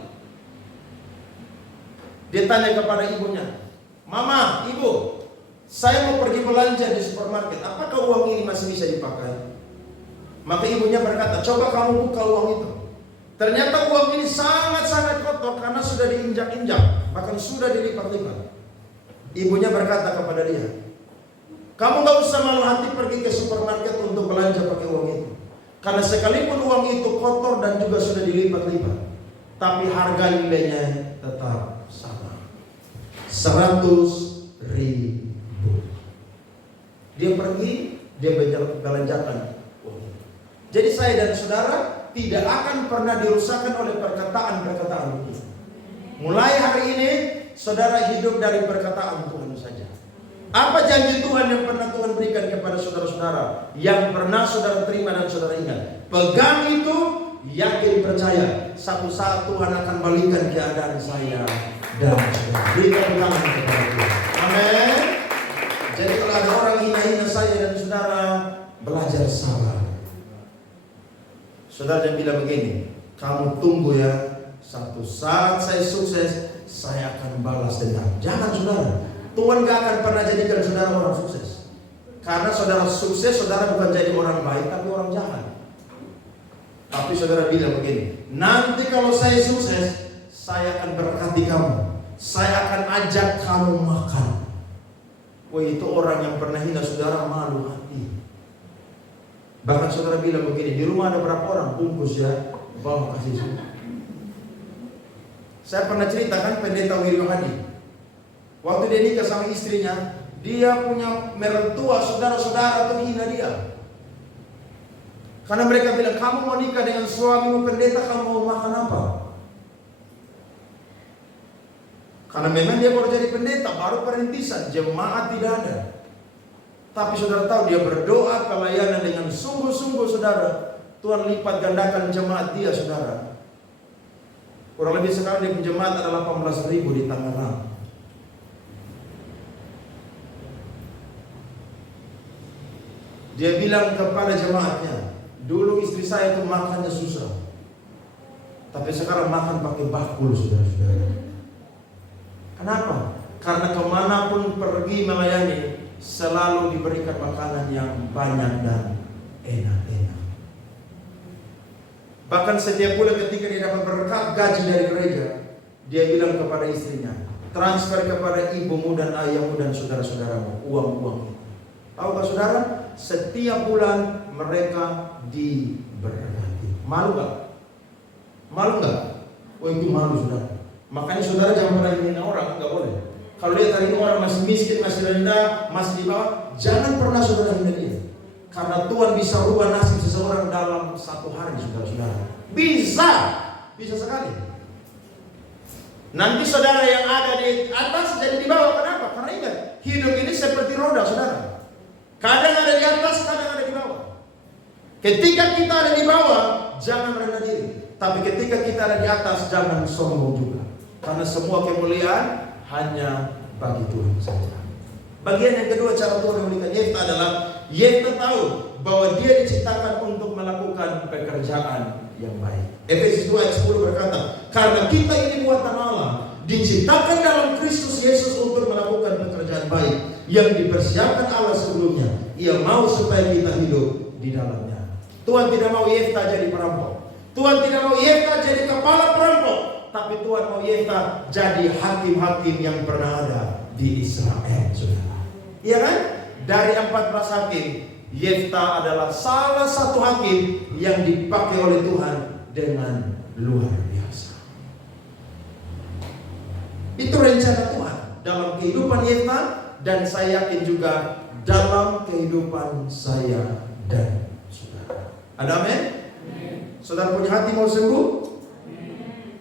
Dia tanya kepada ibunya, Mama, Ibu, saya mau pergi belanja di supermarket, apakah uang ini masih bisa dipakai? Maka ibunya berkata, coba kamu buka uang itu. Ternyata uang ini sangat-sangat kotor karena sudah diinjak-injak, bahkan sudah dilipat-lipat. Ibunya berkata kepada dia, kamu gak usah malu hati pergi ke supermarket untuk belanja pakai uang itu. Karena sekalipun uang itu kotor dan juga sudah dilipat-lipat, tapi harga nilainya tetap sama, 100.000. Dia pergi, dia belanjakan. Jadi saya dan saudara tidak akan pernah dirusakkan oleh perkataan-perkataan itu. Mulai hari ini saudara hidup dari perkataan Tuhan saja. Apa janji Tuhan yang pernah Tuhan berikan kepada saudara-saudara, yang pernah saudara terima dan saudara ingat? Pegang itu, yakin percaya, satu saat Tuhan akan balikan keadaan saya dan saudara. Berikan tangan kepada Tuhan. Amin. Jadi kalau ada orang hina-hina saya dan saudara, belajar sabar. Saudara yang bilang begini, kamu tunggu ya, satu saat saya sukses, saya akan balas dendam. Jangan saudara, Tuhan gak akan pernah jadikan saudara orang sukses. Karena saudara sukses, saudara bukan jadi orang baik, tapi orang jahat. Tapi saudara bilang begini, nanti kalau saya sukses, saya akan berkati kamu, saya akan ajak kamu makan. Wah, itu orang yang pernah hina saudara malu hati. Bahkan saudara bilang begini, di rumah ada berapa orang? Bungkus ya, bawa kasih suka. Saya pernah ceritakan pendeta Wiryo Hadi. Waktu dia nikah sama istrinya, dia punya mertua saudara-saudara tuh hina dia. Karena mereka bilang, kamu mau nikah dengan suamimu pendeta, kamu mau makan apa? Karena memang dia baru jadi pendeta, baru perintisan, jemaat tidak ada. Tapi saudara tahu, dia berdoa pelayanan dengan sungguh-sungguh saudara. Tuhan lipat gandakan jemaat dia saudara. Kurang lebih sekarang dia jemaat ada 18.000 di Tangerang. Dia bilang kepada jemaatnya, dulu istri saya itu makannya susah, tapi sekarang makan pakai bakul saudara-saudara. Kenapa? Karena kemanapun pergi melayani, selalu diberikan makanan yang banyak dan enak-enak. Bahkan setiap bulan ketika dia dapat berkat gaji dari gereja, dia bilang kepada istrinya, transfer kepada ibumu dan ayahmu dan saudara-saudaramu uang-uang. Tahukah saudara? Setiap bulan mereka diberkati. Malu gak? Malu gak? Oh itu malu saudara. Makanya saudara jangan pernah hina orang, nggak boleh. Kalau lihat hari ini orang masih miskin, masih rendah, masih di bawah, jangan pernah saudara hina dia. Karena Tuhan bisa rubah nasib seseorang dalam satu hari, saudara-saudara. Bisa sekali. Nanti saudara yang ada di atas jadi di bawah. Kenapa? Karena ingat, hidup ini seperti roda, saudara. Kadang ada di atas, kadang ada di bawah. Ketika kita ada di bawah, jangan rendah diri. Tapi ketika kita ada di atas, jangan sombong juga. Karena semua kemuliaan hanya bagi Tuhan saja. Bagian yang kedua cara Tuhan memulihkan Yefta adalah Yefta tahu bahwa dia diciptakan untuk melakukan pekerjaan yang baik. Efesus 2 ayat 10 berkata, karena kita ini buatan Allah, diciptakan dalam Kristus Yesus untuk melakukan pekerjaan baik yang dipersiapkan Allah sebelumnya. Ia mau supaya kita hidup di dalamnya. Tuhan tidak mau Yefta jadi perampok. Tuhan tidak mau Yefta jadi kepala perampok. Tapi Tuhan mau Yefta jadi hakim-hakim yang pernah ada di Israel, saudara. Iya kan? Dari 14 hakim, Yefta adalah salah satu hakim yang dipakai oleh Tuhan dengan luar biasa. Itu rencana Tuhan dalam kehidupan Yefta, dan saya yakin juga dalam kehidupan saya dan saudara. Ada amin? Saudara punya hati mau sembuh?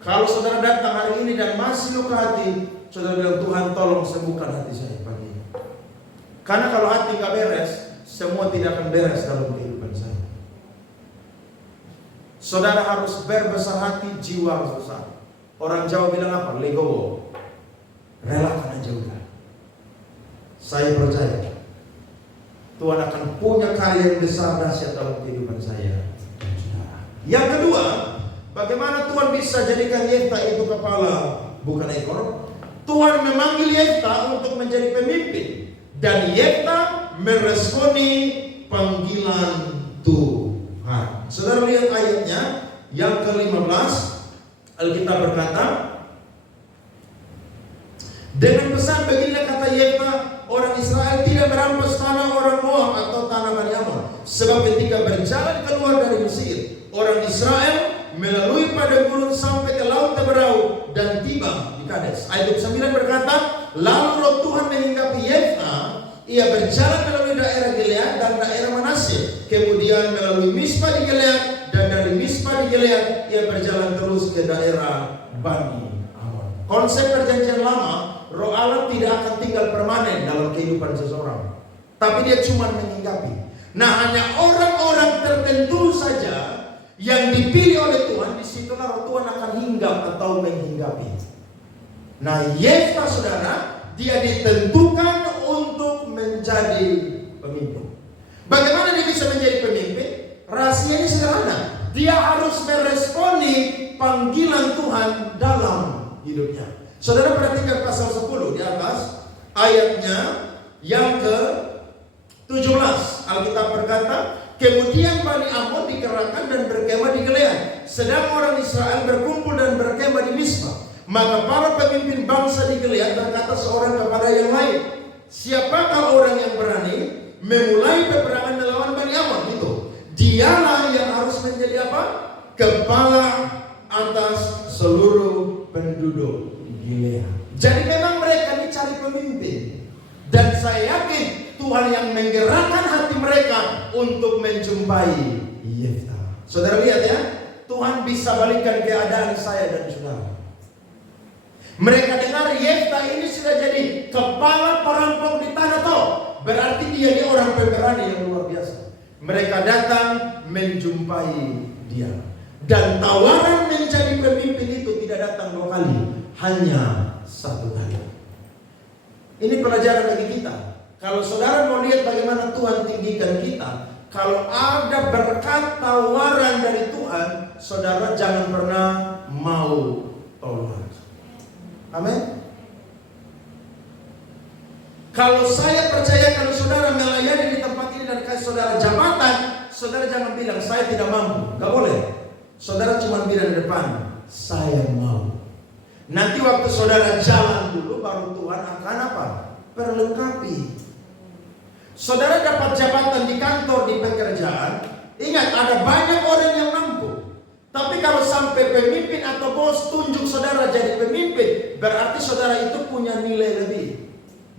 Kalau saudara datang hari ini dan masih luka hati, saudara bilang, Tuhan tolong sembuhkan hati saya pagi ini. Karena kalau hati gak beres, semua tidak akan beres dalam kehidupan saya. Saudara harus berbesar hati, jiwa harus besar. Orang Jawa bilang apa? Legowo. Relakan aja udah. Saya percaya Tuhan akan punya karya yang besar dahsyat dalam kehidupan saya. Yang kedua, bagaimana Tuhan bisa jadikan Yefta itu kepala bukan ekor? Tuhan memanggil Yefta untuk menjadi pemimpin, dan Yefta meresponi panggilan Tuhan. Saudara lihat ayatnya yang ke-15. Alkitab berkata, dengan pesan beginilah kata Yefta, orang Israel tidak merampas tanah orang Moab atau tanah Bani Amon. Sebab ketika berjalan keluar dari Mesir, orang Israel melalui padang gurun sampai ke laut Teberau dan tiba di Kades. Ayat 9 berkata, lalu roh Tuhan menghinggapi Yefta. Ia berjalan melalui daerah Gilead dan daerah Manasye, kemudian melalui Mispa di Gilead, dan dari Mispa di Gilead ia berjalan terus ke daerah Bani Amon. Konsep perjanjian lama, roh Allah tidak akan tinggal permanen dalam kehidupan seseorang, tapi dia cuma menghinggapi. Nah, hanya orang-orang tertentu saja yang dipilih oleh Tuhan, disitulah roh Tuhan akan hinggap atau menghinggapi. Nah, Yefta, saudara, dia ditentukan untuk menjadi pemimpin. Bagaimana dia bisa menjadi pemimpin? Rahasianya sederhana. Dia harus meresponi panggilan Tuhan dalam hidupnya. Saudara perhatikan pasal 10 di atas, ayatnya yang ke-17. Alkitab berkata, kemudian Bani Amon dikerahkan dan berkemah di Gilead, sedang orang Israel berkumpul dan berkemah di Mispa. Maka para pemimpin bangsa di Gilead berkata seorang kepada yang lain, siapakah orang yang berani memulai peperangan melawan Bani Amon itu? Dialah yang harus menjadi apa? Kepala atas seluruh penduduk Gilead. Jadi memang mereka dicari pemimpin, dan saya yakin Tuhan yang menggerakkan hati mereka untuk menjumpai Yefta. Saudara lihat ya, Tuhan bisa balikkan keadaan saya dan saudara. Mereka dengar Yefta ini sudah jadi kepala perampok di tanah Tob, berarti dia orang pemberani yang luar biasa. Mereka datang menjumpai dia, dan tawaran menjadi pemimpin itu tidak datang 2 kali, hanya 1 kali. Ini pelajaran bagi kita. Kalau saudara mau lihat bagaimana Tuhan tinggikan kita, kalau ada berkat tawaran dari Tuhan, saudara jangan pernah mau tolak. Amin. Kalau saya percaya kalau saudara melayani di tempat ini dan kasih saudara jabatan, saudara jangan bilang saya tidak mampu. Gak boleh. Saudara cuma bilang di depan, saya mau. Nanti waktu saudara jalan dulu, baru Tuhan akan apa? Perlengkapi. Saudara dapat jabatan di kantor, di pekerjaan, ingat ada banyak orang yang mampu. Tapi kalau sampai pemimpin atau bos tunjuk saudara jadi pemimpin, berarti saudara itu punya nilai lebih.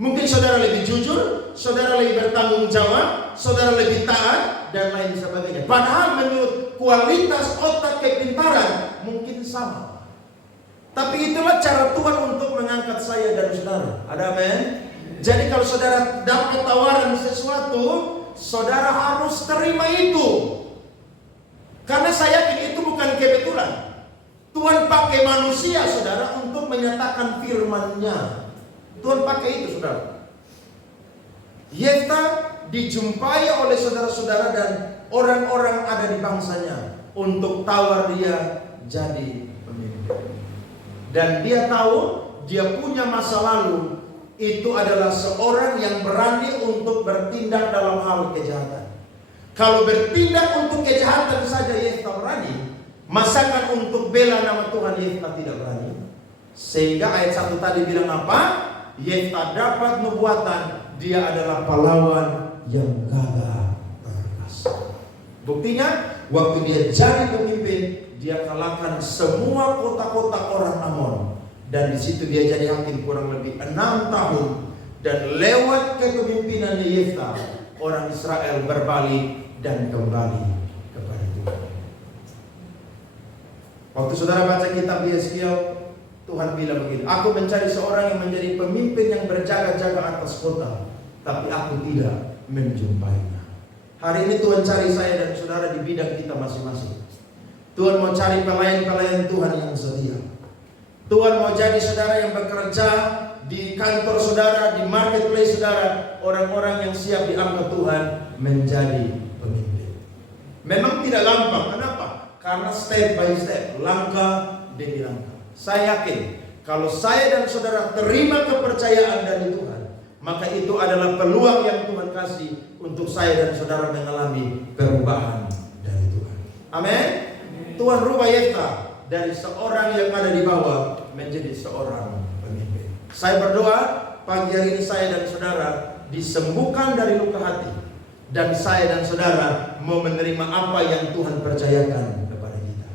Mungkin saudara lebih jujur, saudara lebih bertanggung jawab, saudara lebih taat, dan lain sebagainya. Padahal menurut kualitas otak kepintaran mungkin sama. Tapi itulah cara Tuhan untuk mengangkat saya dan saudara. Ada amin? Jadi kalau saudara dapat tawaran sesuatu, saudara harus terima itu. Karena saya yakin itu bukan kebetulan. Tuhan pakai manusia, saudara, untuk menyatakan firman-Nya. Tuhan pakai itu, saudara. Yefta dijumpai oleh saudara-saudara dan orang-orang ada di bangsanya untuk tawar dia jadi pemimpin. Dan dia tahu dia punya masa lalu, itu adalah seorang yang berani untuk bertindak dalam hal kejahatan. Kalau bertindak untuk kejahatan saja Yefta berani, masakan untuk bela nama Tuhan Yefta tidak berani. Sehingga ayat 1 tadi bilang apa? Yefta dapat nubuatan, dia adalah pahlawan yang gagah perkasa. Buktinya, waktu dia jadi pemimpin, dia kalahkan semua kota-kota orang Amon. Dan di situ dia jadi hakim kurang lebih 6 tahun. Dan lewat kepemimpinan Yefta, orang Israel berbalik dan kembali kepada Tuhan. Waktu saudara baca kitab Yeskiel, Tuhan bilang begini, aku mencari seorang yang menjadi pemimpin yang berjaga-jaga atas kota, tapi aku tidak menjumpainya. Hari ini Tuhan cari saya dan saudara di bidang kita masing-masing. Tuhan mau cari pelayan-pelayan Tuhan yang setia. Tuhan mau jadi saudara yang bekerja di kantor saudara, di marketplace saudara, orang-orang yang siap diangkat Tuhan menjadi pemimpin. Memang tidak gampang. Kenapa? Karena step by step, langkah demi langkah. Saya yakin kalau saya dan saudara terima kepercayaan dari Tuhan, maka itu adalah peluang yang Tuhan kasih untuk saya dan saudara mengalami perubahan dari Tuhan. Amin. Tuhan rubah Yefta dari seorang yang ada di bawah menjadi seorang pemimpin. Saya berdoa pagi hari ini saya dan saudara disembuhkan dari luka hati, dan saya dan saudara mau menerima apa yang Tuhan percayakan kepada kita.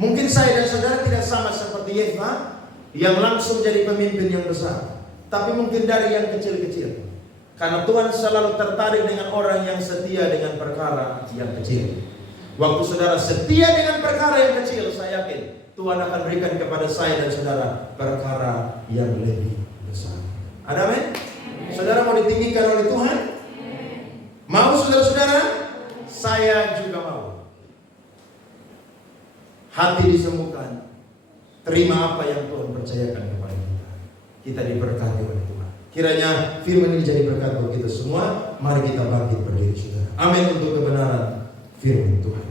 Mungkin saya dan saudara tidak sama seperti Yefta yang langsung jadi pemimpin yang besar, tapi mungkin dari yang kecil-kecil. Karena Tuhan selalu tertarik dengan orang yang setia dengan perkara yang kecil. Waktu saudara setia dengan perkara yang kecil, saya yakin Tuhan akan berikan kepada saya dan saudara perkara yang lebih besar. Ada amin? Saudara mau ditinggikan oleh Tuhan? Mau saudara-saudara? Saya juga mau. Hati disembuhkan, terima apa yang Tuhan percayakan kepada kita. Kita diberkati oleh Tuhan. Kiranya firman ini jadi berkat buat kita semua. Mari kita bangkit berdiri, saudara. Amin untuk kebenaran firman Tuhan.